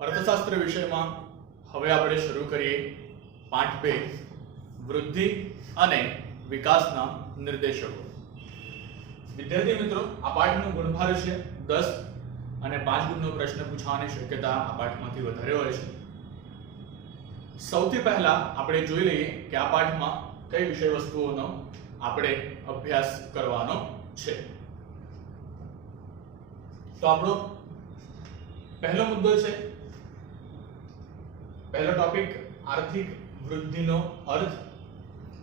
અર્થશાસ્ત્ર વિષયમાં હવે આપણે શરૂ કરીએ પાઠ 2 વૃદ્ધિ અને વિકાસના નિર્દેશકો। વિદ્યાર્થી મિત્રો, આ પાઠનો ગુણભાર છે 10 અને 5 ગુણનો પ્રશ્ન પૂછવાની શક્યતા આ પાઠમાંથી વધારે હોય છે। સૌથી પહેલા આપણે જોઈ લઈએ કે આ પાઠમાં કઈ વિષય વસ્તુઓનો આપણે અભ્યાસ કરવાનો છે। તો આપણો પહેલો મુદ્દો છે, પહેલો ટોપિક આર્થિક વૃદ્ધિનો અર્થ।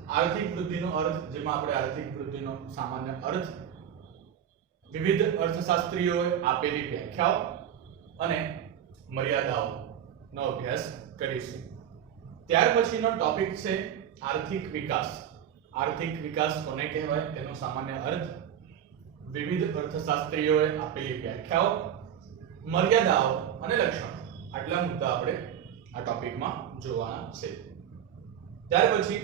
આર્થિક વૃદ્ધિનો અર્થ, જેમાં આપણે આર્થિક વૃદ્ધિનો સામાન્ય અર્થ, વિવિધ અર્થશાસ્ત્રીઓએ આપેલી વ્યાખ્યાઓ અને મર્યાદાઓનો અભ્યાસ કરીશું। ત્યાર પછીનો ટોપિક છે આર્થિક વિકાસ। આર્થિક વિકાસ કોને કહેવાય તેનો સામાન્ય અર્થ, વિવિધ અર્થશાસ્ત્રીઓએ આપેલી વ્યાખ્યાઓ, મર્યાદાઓ અને લક્ષણો, આટલા મુદ્દા આપણે આ ટોપિકમાં જોવાના છે। ત્યાર પછી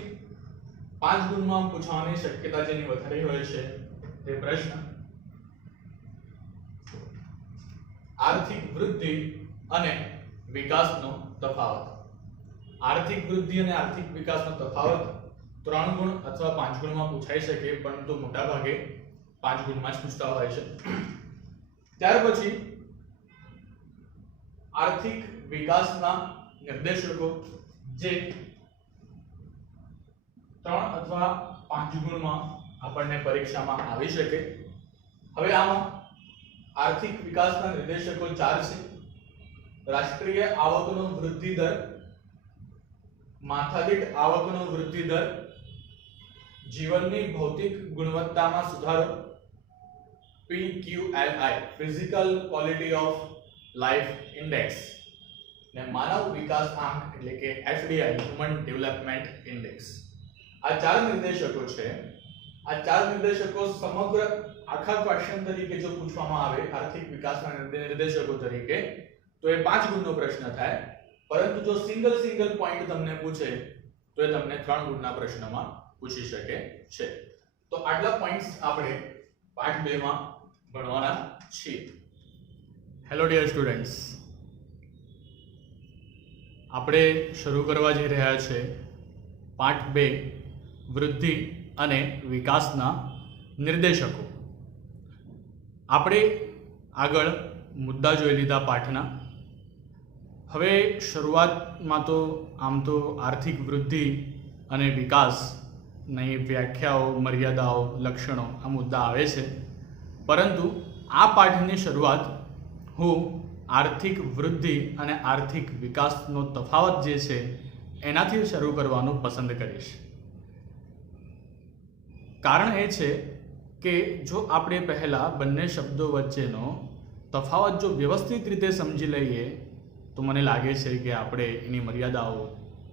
5 ગુણમાં પૂછવાની શક્યતા જેની વધારે હોય છે તે પ્રશ્ન, આર્થિક વૃદ્ધિ અને વિકાસનો તફાવત। આર્થિક વૃદ્ધિ અને આર્થિક વિકાસનો તફાવત 3 ગુણ અથવા 5 ગુણમાં પૂછાઈ શકે, પરંતુ મોટા ભાગે 5 ગુણમાં જ પૂછતા હોય છે। ત્યાર પછી આર્થિક વિકાસના નિર્દેશકો, જે 3 અથવા 5 ગુણમાં આપણને પરીક્ષામાં આવી શકે। હવે આમાં આર્થિક વિકાસના નિર્દેશકો 4 છે। રાષ્ટ્રીય આવકનો વૃદ્ધિ દર, માથાદીઠ આવકનો વૃદ્ધિ દર, જીવનની ભૌતિક ગુણવત્તામાં સુધારો, PQLI physical quality of life index, ને માનવ વિકાસ આંક એટલે કે HDI હ્યુમન ડેવલપમેન્ટ ઇન્ડેક્સ। આ 4 નિર્દેશકો છે। આ 4 નિર્દેશકો સમગ્ર આખા ક્વેશ્ચન તરીકે જો પૂછવામાં આવે આર્થિક વિકાસના નિર્દેશકો તરીકે, તો એ 5 ગુણનો પ્રશ્ન થાય, પરંતુ જો સિંગલ પોઈન્ટ તમને પૂછે તો એ તમને 3 ગુણના પ્રશ્નમાં પૂછી શકે છે। તો આટલા પોઈન્ટ્સ આપણે પાઠ 2 માં ભણવાના છીએ। હેલો ડિયર સ્ટુડન્ટ્સ, આપણે શરૂ કરવા જઈ રહ્યા છે પાઠ 2 વૃદ્ધિ અને વિકાસના નિર્દેશકો। આપણે આગળ મુદ્દા જોઈ લીધા પાઠના। હવે શરૂઆતમાં તો આમ તો આર્થિક વૃદ્ધિ અને વિકાસની વ્યાખ્યાઓ, મર્યાદાઓ, લક્ષણો આ મુદ્દા આવે છે, પરંતુ આ પાઠની શરૂઆત હું આર્થિક વૃદ્ધિ અને આર્થિક વિકાસનો તફાવત જે છે એનાથી શરૂ કરવાનું પસંદ કરીશ। કારણ એ છે કે જો આપણે પહેલા બંને શબ્દો વચ્ચેનો તફાવત જો વ્યવસ્થિત રીતે સમજી લઈએ તો મને લાગે છે કે આપણે એની મર્યાદાઓ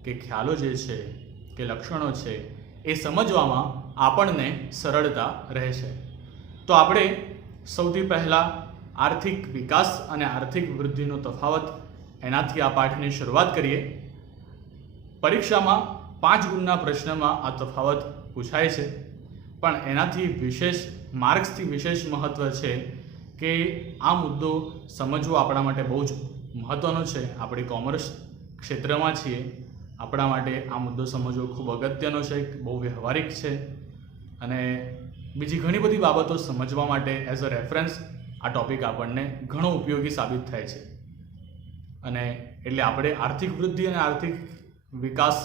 કે ખ્યાલો જે છે કે લક્ષણો છે એ સમજવામાં આપણને સરળતા રહેશે। તો આપણે સૌથી પહેલા આર્થિક વિકાસ અને આર્થિક વૃદ્ધિનો તફાવત એનાથી આ પાઠની શરૂઆત કરીએ। પરીક્ષામાં 5 ગુણના પ્રશ્નમાં આ તફાવત પૂછાય છે, પણ એનાથી વિશેષ માર્ક્સથી વિશેષ મહત્વ છે કે આ મુદ્દો સમજવો આપણા માટે બહુ જ મહત્વનો છે। આપણે કોમર્સ ક્ષેત્રમાં છીએ, આપણા માટે આ મુદ્દો સમજવો ખૂબ અગત્યનો છે, બહુ વ્યવહારિક છે, અને બીજી ઘણી બધી બાબતો સમજવા માટે એઝ અ રેફરન્સ આ ટોપિક આપણને ઘણો ઉપયોગી સાબિત થાય છે। અને એટલે આપણે આર્થિક વૃદ્ધિ અને આર્થિક વિકાસ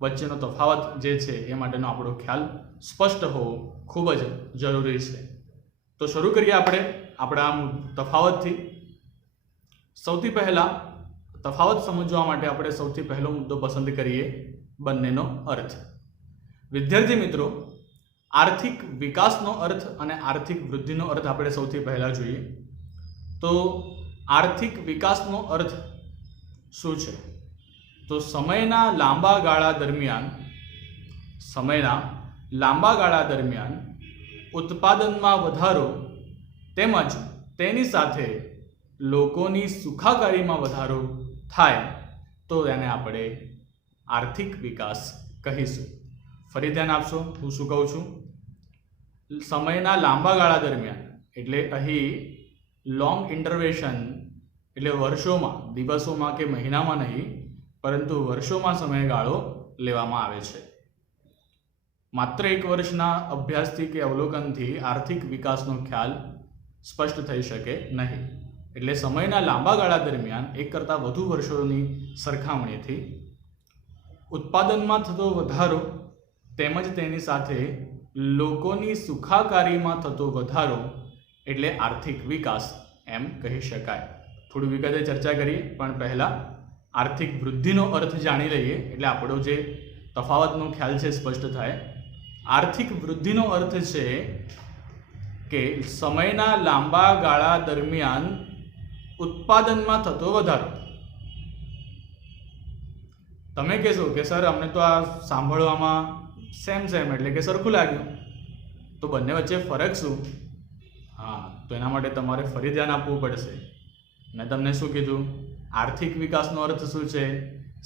વચ્ચેનો તફાવત જે છે એ માટેનો આપણો ખ્યાલ સ્પષ્ટ હોવો ખૂબ જ જરૂરી છે। તો શરૂ કરીએ આપણે આપણા તફાવતથી। સૌથી પહેલા તફાવત સમજવા માટે આપણે સૌથી પહેલો મુદ્દો પસંદ કરીએ બંનેનો અર્થ। વિદ્યાર્થી મિત્રો, આર્થિક વિકાસનો અર્થ અને આર્થિક વૃદ્ધિનો અર્થ આપણે સૌથી પહેલા જોઈએ તો આર્થિક વિકાસનો અર્થ શું છે? તો સમયના લાંબા ગાળા દરમિયાન ઉત્પાદનમાં વધારો તેમજ તેની સાથે લોકોની સુખાકારીમાં વધારો થાય તો તેને આપણે આર્થિક વિકાસ કહીશું। ફરી ધ્યાન આપશો હું શું કહું છું। સમયના લાંબા ગાળા દરમિયાન એટલે અહીં લોંગ ઇન્ટરવેશન એટલે વર્ષોમાં, દિવસોમાં કે મહિનામાં નહીં, પરંતુ વર્ષોમાં સમયગાળો લેવામાં આવે છે. માત્ર 1 વર્ષના અભ્યાસથી કે અવલોકનથી આર્થિક વિકાસનો ખ્યાલ સ્પષ્ટ થઈ શકે નહીં. એટલે સમયના લાંબા ગાળા દરમિયાન 1 કરતાં વધુ વર્ષોની સરખામણીથી ઉત્પાદનમાં થતો વધારો તેમજ તેની સાથે લોકોની સુખાકારીમાં થતો વધારો એટલે આર્થિક વિકાસ એમ કહી શકાય. થોડી વિગતે ચર્ચા કરીએ, પણ પહેલાં આર્થિક વૃદ્ધિનો અર્થ જાણી લઈએ એટલે આપણો જે તફાવતનો ખ્યાલ છે સ્પષ્ટ થાય. આર્થિક વૃદ્ધિનો અર્થ છે કે સમયના લાંબા ગાળા દરમિયાન ઉત્પાદનમાં થતો વધારો. તમે કહેશો કે સર અમને તો આ સાંભળવામાં સેમ એટલે કે સરખું લાગ્યું, તો બંને વચ્ચે ફરક શું? હા, તો એના માટે તમારે ફરી ધ્યાન આપવું પડશે. મેં તમને શું કીધું? આર્થિક વિકાસનો અર્થ શું છે?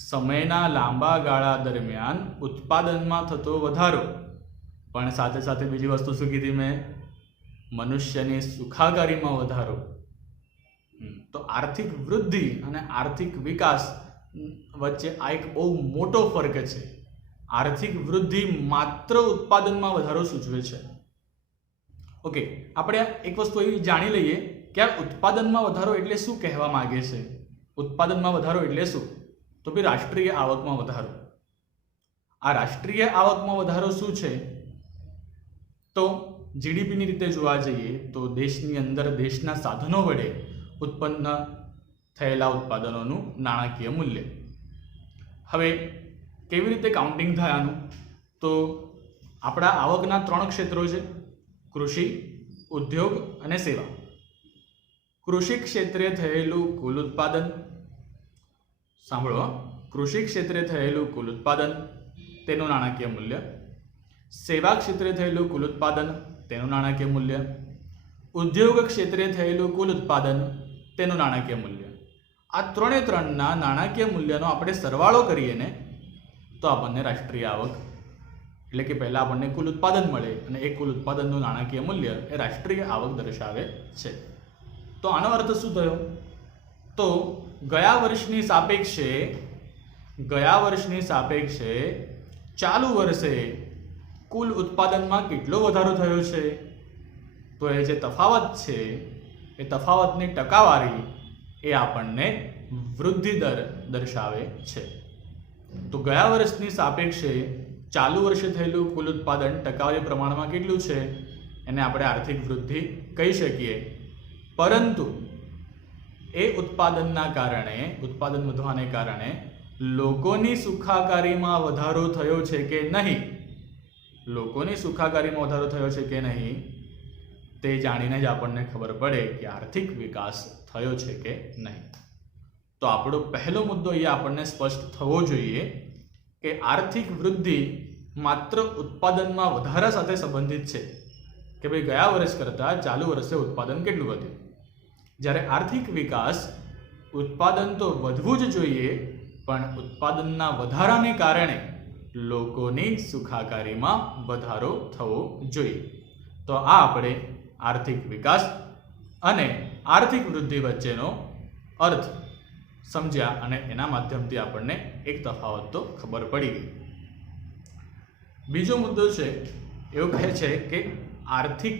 સમયના લાંબા ગાળા દરમિયાન ઉત્પાદનમાં થતો વધારો. પણ સાથે સાથે બીજી વસ્તુ શું કીધી મેં? મનુષ્યની સુખાકારીમાં વધારો. તો આર્થિક વૃદ્ધિ અને આર્થિક વિકાસ વચ્ચે આ એક બહુ મોટો ફરક છે. આર્થિક વૃદ્ધિ માત્ર ઉત્પાદનમાં વધારો સૂચવે છે. ઓકે, આપણે એક વસ્તુ એવી જાણી લઈએ કે આ ઉત્પાદનમાં વધારો એટલે શું કહેવા માંગે છે? ઉત્પાદનમાં વધારો એટલે શું? તો ભાઈ રાષ્ટ્રીય આવકમાં વધારો. આ રાષ્ટ્રીય આવકમાં વધારો શું છે? તો જીડીપીની રીતે જોવા જઈએ તો દેશની અંદર દેશના સાધનો વડે ઉત્પન્ન થયેલા ઉત્પાદનોનું નાણાકીય મૂલ્ય. હવે કેવી રીતે કાઉન્ટિંગ થાય આનું? તો આપણા આવકના 3 ક્ષેત્રો છે: કૃષિ, ઉદ્યોગ અને સેવા. કૃષિ ક્ષેત્રે થયેલું કુલ ઉત્પાદન, સાંભળો, કૃષિ ક્ષેત્રે થયેલું કુલ ઉત્પાદન તેનું નાણાકીય મૂલ્ય, સેવા ક્ષેત્રે થયેલું કુલ ઉત્પાદન તેનું નાણાકીય મૂલ્ય, ઉદ્યોગ ક્ષેત્રે થયેલું કુલ ઉત્પાદન તેનું નાણાકીય મૂલ્ય. આ 3ના નાણાકીય મૂલ્યનો આપણે સરવાળો કરીએ ને તો આપણને રાષ્ટ્રીય આવક એટલે કે પહેલાં આપણને કુલ ઉત્પાદન મળે અને એ કુલ ઉત્પાદનનું નાણાકીય મૂલ્ય એ રાષ્ટ્રીય આવક દર્શાવે છે. તો આનો અર્થ શું થયો? તો ગયા વર્ષની સાપેક્ષે ચાલુ વર્ષે કુલ ઉત્પાદનમાં કેટલો વધારો થયો છે? તો એ જે તફાવત છે એ તફાવતની ટકાવારી એ આપણને વૃદ્ધિ દર દર્શાવે છે. તો ગયા વર્ષની સાપેક્ષે ચાલુ વર્ષે થયેલું કુલ ઉત્પાદન ટકાવારી પ્રમાણમાં કેટલું છે એને આપણે આર્થિક વૃદ્ધિ કહી શકીએ. પરંતુ એ ઉત્પાદન વધવાને કારણે લોકોની સુખાકારીમાં વધારો થયો છે કે નહીં? લોકોની સુખાકારીમાં વધારો થયો છે કે નહીં તે જાણીને જ આપણને ખબર પડે કે આર્થિક વિકાસ થયો છે કે નહીં. તો આપણો પહેલો મુદ્દો અહીંયા આપણને સ્પષ્ટ થવો જોઈએ કે આર્થિક વૃદ્ધિ માત્ર ઉત્પાદનમાં વધારા સાથે સંબંધિત છે કે ભાઈ ગયા વર્ષ કરતાં ચાલુ વર્ષે ઉત્પાદન કેટલું વધ્યું. જ્યારે આર્થિક વિકાસ ઉત્પાદન તો વધવું જ જોઈએ, પણ ઉત્પાદનના વધારાને કારણે લોકોની સુખાકારીમાં વધારો થવો જોઈએ. તો આ આપણે આર્થિક વિકાસ અને આર્થિક વૃદ્ધિ વચ્ચેનો અર્થ સમજ્યા અને એના માધ્યમથી આપણને એક તફાવત તો ખબર પડી ગઈ. બીજો મુદ્દો છે, એવું કહે છે કે આર્થિક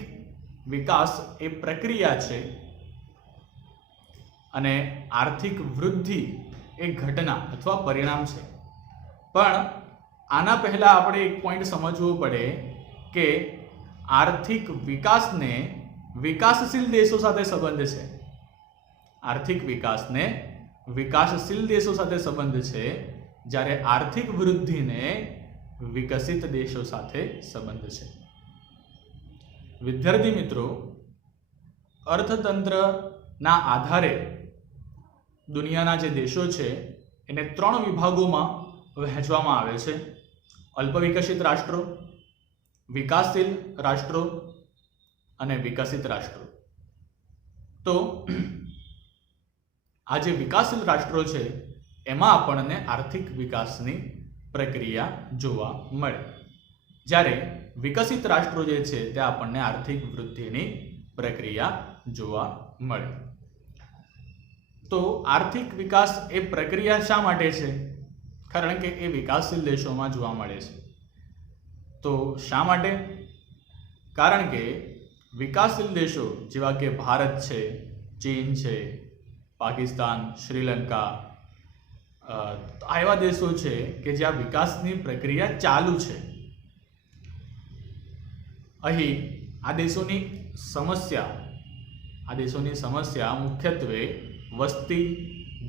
વિકાસ એ પ્રક્રિયા છે અને આર્થિક વૃદ્ધિ એ ઘટના અથવા પરિણામ છે. પણ આના પહેલાં આપણે એક પોઈન્ટ સમજવો પડે કે આર્થિક વિકાસને વિકાસશીલ દેશો સાથે સંબંધ છે. આર્થિક વિકાસને વિકાસશીલ દેશો સાથે સંબંધ છે, જ્યારે આર્થિક વૃદ્ધિને વિકસિત દેશો સાથે સંબંધ છે. વિદ્યાર્થી મિત્રો, અર્થતંત્રના આધારે દુનિયાના જે દેશો છે એને 3 વિભાગોમાં વહેંચવામાં આવે છે: અલ્પ વિકસિત રાષ્ટ્રો, વિકાસશીલ રાષ્ટ્રો અને વિકસિત રાષ્ટ્રો. તો આ જે વિકાસશીલ રાષ્ટ્રો છે એમાં આપણને આર્થિક વિકાસની પ્રક્રિયા જોવા મળે, જ્યારે વિકસિત રાષ્ટ્રો જે છે તે આપણને આર્થિક વૃદ્ધિની પ્રક્રિયા જોવા મળે. તો આર્થિક વિકાસ એ પ્રક્રિયા શા માટે છે? કારણ કે એ વિકાસશીલ દેશોમાં જોવા મળે છે. તો શા માટે? કારણ કે વિકાસશીલ દેશો જેવા કે ભારત છે, ચીન છે, પાકિસ્તાન, શ્રીલંકા, આ એવા દેશો છે કે જ્યાં વિકાસની પ્રક્રિયા ચાલુ છે. અહીં આ દેશોની સમસ્યા મુખ્યત્વે વસ્તી,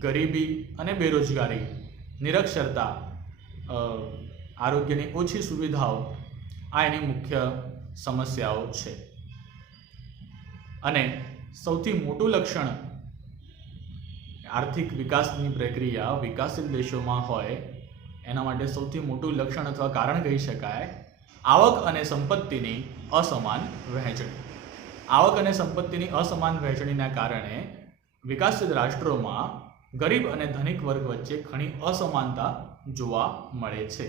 ગરીબી અને બેરોજગારી, નિરક્ષરતા, આરોગ્યની ઓછી સુવિધાઓ, આ એની મુખ્ય સમસ્યાઓ છે. અને સૌથી મોટું લક્ષણ આર્થિક વિકાસની પ્રક્રિયા વિકાસશીલ દેશોમાં હોય એના માટે સૌથી મોટું લક્ષણ અથવા કારણ કહી શકાય આવક અને સંપત્તિની અસમાન વહેંચણી. આવક અને સંપત્તિની અસમાન વહેંચણીના કારણે વિકાસશીલ રાષ્ટ્રોમાં ગરીબ અને ધનિક વર્ગ વચ્ચે ઘણી અસમાનતા જોવા મળે છે,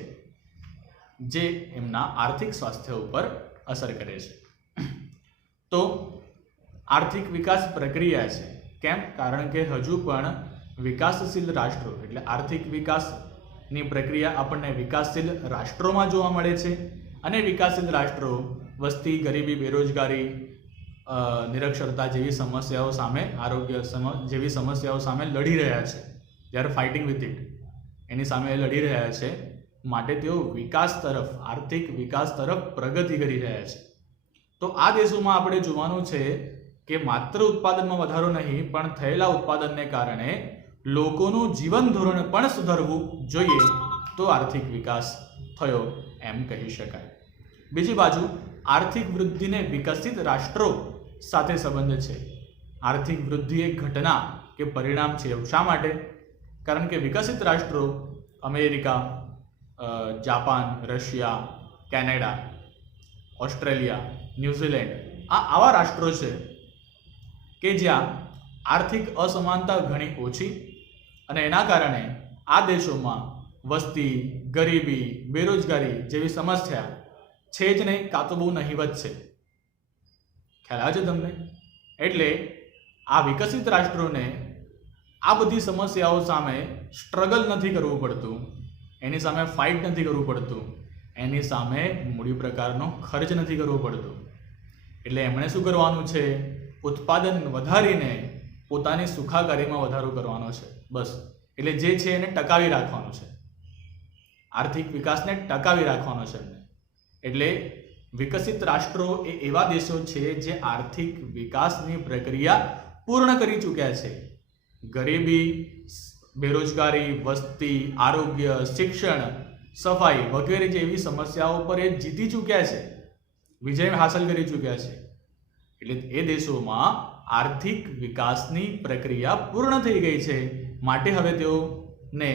જે એમના આર્થિક સ્વાસ્થ્ય ઉપર અસર કરે છે. તો આર્થિક વિકાસ પ્રક્રિયા છે. કેમ? કારણ કે હજુ પણ વિકાસશીલ રાષ્ટ્રો એટલે આર્થિક વિકાસની પ્રક્રિયા આપણને વિકાસશીલ રાષ્ટ્રોમાં જોવા મળે છે અને વિકાસશીલ રાષ્ટ્રો વસ્તી, ગરીબી, બેરોજગારી, નિરક્ષરતા જેવી સમસ્યાઓ સામે, આરોગ્ય જેવી સમસ્યાઓ સામે લડી રહ્યા છે. They are fighting with it. એની સામે લડી રહ્યા છે. માટે તેઓ વિકાસ તરફ, આર્થિક વિકાસ તરફ પ્રગતિ કરી રહ્યા છે. તો આ દેશોમાં આપણે જોવાનું છે કે માત્ર ઉત્પાદનમાં વધારો નહીં, પણ થયેલા ઉત્પાદનને કારણે લોકોનું જીવન ધોરણ પણ સુધરવું જોઈએ, તો આર્થિક વિકાસ થયો એમ કહી શકાય. બીજી બાજુ આર્થિક વૃદ્ધિને વિકસિત રાષ્ટ્રો સાથે સંબંધ છે. આર્થિક વૃદ્ધિ એક ઘટના કે પરિણામ છે. શા માટે? કારણ કે વિકસિત રાષ્ટ્રો America, Japan, Russia, Canada, Australia, New Zealand, આવા રાષ્ટ્રો છે કે જ્યાં આર્થિક અસમાનતા ઘણી ઓછી અને એના કારણે આ દેશોમાં વસ્તી, ગરીબી, બેરોજગારી જેવી સમસ્યા છે જ નહીં, કાં તો બહુ નહિવત છે. ખ્યાલ આવે છે તમને? એટલે આ વિકસિત રાષ્ટ્રોને આ બધી સમસ્યાઓ સામે સ્ટ્રગલ નથી કરવું પડતું, એની સામે ફાઇટ નથી કરવું પડતું, એની સામે મૂડી પ્રકારનો ખર્ચ નથી કરવો પડતો. એટલે એમણે શું કરવાનું છે? ઉત્પાદન વધારીને પોતાની સુખાકારીમાં વધારો કરવાનો છે, બસ. એટલે જે છે એને ટકાવી રાખવાનું છે, આર્થિક વિકાસને ટકાવી રાખવાનો છે એમને. એટલે વિકસિત રાષ્ટ્રો એ એવા દેશો છે જે આર્થિક વિકાસની પ્રક્રિયા પૂર્ણ કરી ચૂક્યા છે. ગરીબી, બેરોજગારી, વસ્તી, આરોગ્ય, શિક્ષણ, સફાઈ વગેરે જેવી સમસ્યાઓ પર એ જીતી ચૂક્યા છે, વિજય હાંસલ કરી ચૂક્યા છે. એટલે એ દેશોમાં આર્થિક વિકાસની પ્રક્રિયા પૂર્ણ થઈ ગઈ છે. માટે હવે તેઓને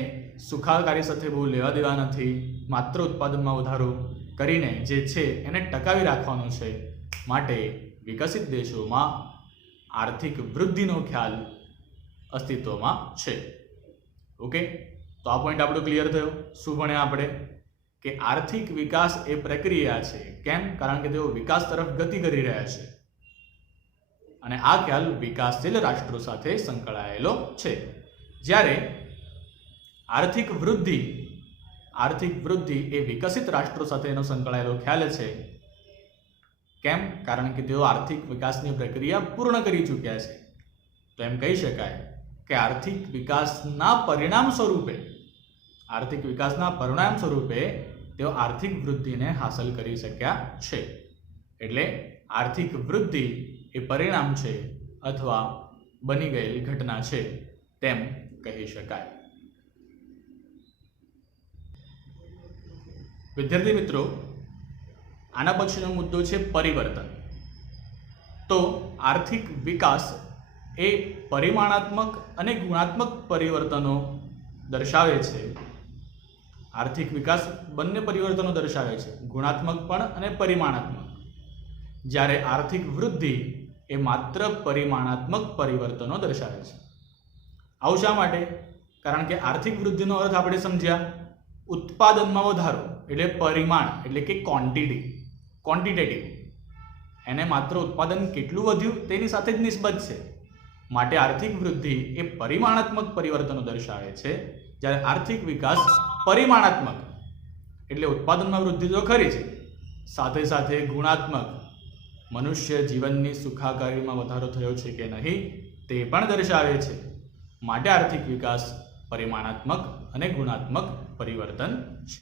સુખાકારી સાથે બહુ લેવા દેવા નથી. માત્ર ઉત્પાદનમાં વધારો કરીને જે છે એને ટકાવી રાખવાનો છે. માટે વિકસિત દેશોમાં આર્થિક વૃદ્ધિનો ખ્યાલ અસ્તિત્વમાં છે. ઓકે, તો આ પોઈન્ટ આપણો ક્લિયર થયો. શું ભણ્યા આપણે? કે આર્થિક વિકાસ એ પ્રક્રિયા છે. કેમ? કારણ કે તેઓ વિકાસ તરફ ગતિ કરી રહ્યા છે અને આ ખ્યાલ વિકાસશીલ રાષ્ટ્રો સાથે સંકળાયેલો છે. જ્યારે આર્થિક વૃદ્ધિ એ વિકસિત રાષ્ટ્રો સાથે એનો સંકળાયેલો ખ્યાલ છે. કેમ? કારણ કે તેઓ આર્થિક વિકાસની પ્રક્રિયા પૂર્ણ કરી ચૂક્યા છે. તો એમ કહી શકાય કે આર્થિક વિકાસના પરિણામ સ્વરૂપે તેઓ આર્થિક વૃદ્ધિને હાંસલ કરી શક્યા છે. એટલે આર્થિક વૃદ્ધિ એ પરિણામ છે અથવા બની ગયેલ ઘટના છે તેમ કહી શકાય. વિદ્યાર્થી મિત્રો, આના પછીનો મુદ્દો છે પરિવર્તન. તો આર્થિક વિકાસ એ પરિમાણાત્મક અને ગુણાત્મક પરિવર્તનો દર્શાવે છે. આર્થિક વિકાસ બંને પરિવર્તનો દર્શાવે છે, ગુણાત્મક પણ અને પરિમાણાત્મક. જ્યારે આર્થિક વૃદ્ધિ એ માત્ર પરિમાણાત્મક પરિવર્તનો દર્શાવે છે. આવું શા માટે? કારણ કે આર્થિક વૃદ્ધિનો અર્થ આપણે સમજ્યા ઉત્પાદનમાં વધારો, એટલે પરિમાણ એટલે કે ક્વોન્ટિટેટિવ. એને માત્ર ઉત્પાદન કેટલું વધ્યું તેની સાથે જ નિસ્બત છે. માટે આર્થિક વૃદ્ધિ એ પરિમાણાત્મક પરિવર્તનો દર્શાવે છે, જ્યારે આર્થિક વિકાસ પરિમાણાત્મક એટલે ઉત્પાદનમાં વૃદ્ધિ તો ખરી છે, સાથે સાથે ગુણાત્મક મનુષ્ય જીવનની સુખાકારીમાં વધારો થયો છે કે નહીં તે પણ દર્શાવે છે. માટે આર્થિક વિકાસ પરિમાણાત્મક અને ગુણાત્મક પરિવર્તન છે.